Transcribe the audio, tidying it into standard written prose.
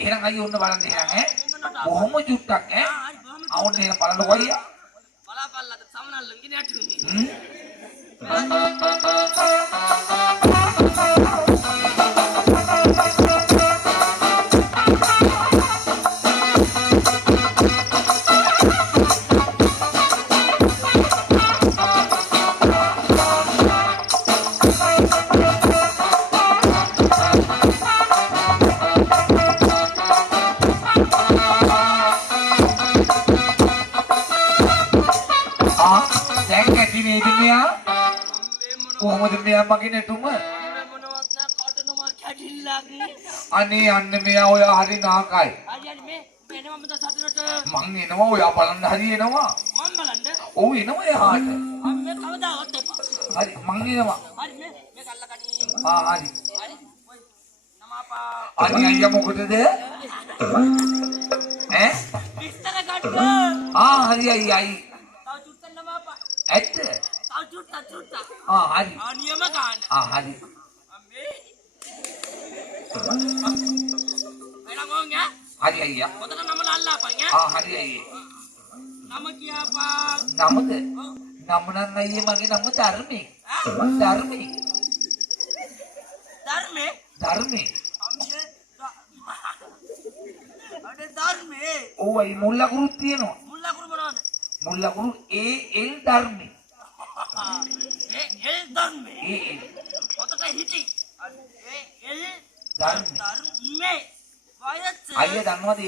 එහෙනම් අයියා ඔන්න බලන්න එහෙනම් ඈ. කොහොම චුට්ටක් ඈ. අවුන් එහෙනම් බලන්නකෝ අයියා. බලාපල්ලද සමනල්ලන් ගිනටුනේ. කොහොමද මෙයා මගේ නැටුම? මොනවත් නැ කටනම කැඩිල්ලක්. අනේ අන්න මෙයා ඔය හරි නාකයි. අයියනි මේ එනවම ද සතුටට. මං එනවා ඔයා බලන්න හරි එනවා. මම බලන්න. ඔව් එනවා එහාට. මේ කවදාවත් එපා. හරි මං එනවා. හරි මේ කල්ලකණී. හරි. හරි. ඔයි නමාපා. අනේ අයියා මොකටද? ඈ? විස්තර ගන්න. හරි අයියා. තව චුට්ටක් නමාපා. ඇත්ත? තව චුට්ටක්. හරි. නියම ගන්න. හරි. අම්මේ. එනගොන් යා. හරි අයියා. මොතන නම ලල්ලාපන් යා. හරි අයියා. නම කියපන්. නමද? නම නම් අයියේ මගේ නම ධර්මේ. ධර්මේ. ධර්මේ. ධර්මේ. අම්මේ. අඩේ ධර්මේ. ඔව් අයි මුල් ලකුරුත් තියෙනවා. මුල් ලකුරු මොනවද? මුල් ලකුරු AL ධර්මේ. එල් ධර්මේ. AL. ඔතක හිටි. එල් ධර්මේ. ධර්මේ. වයස. අයියා දන්නවද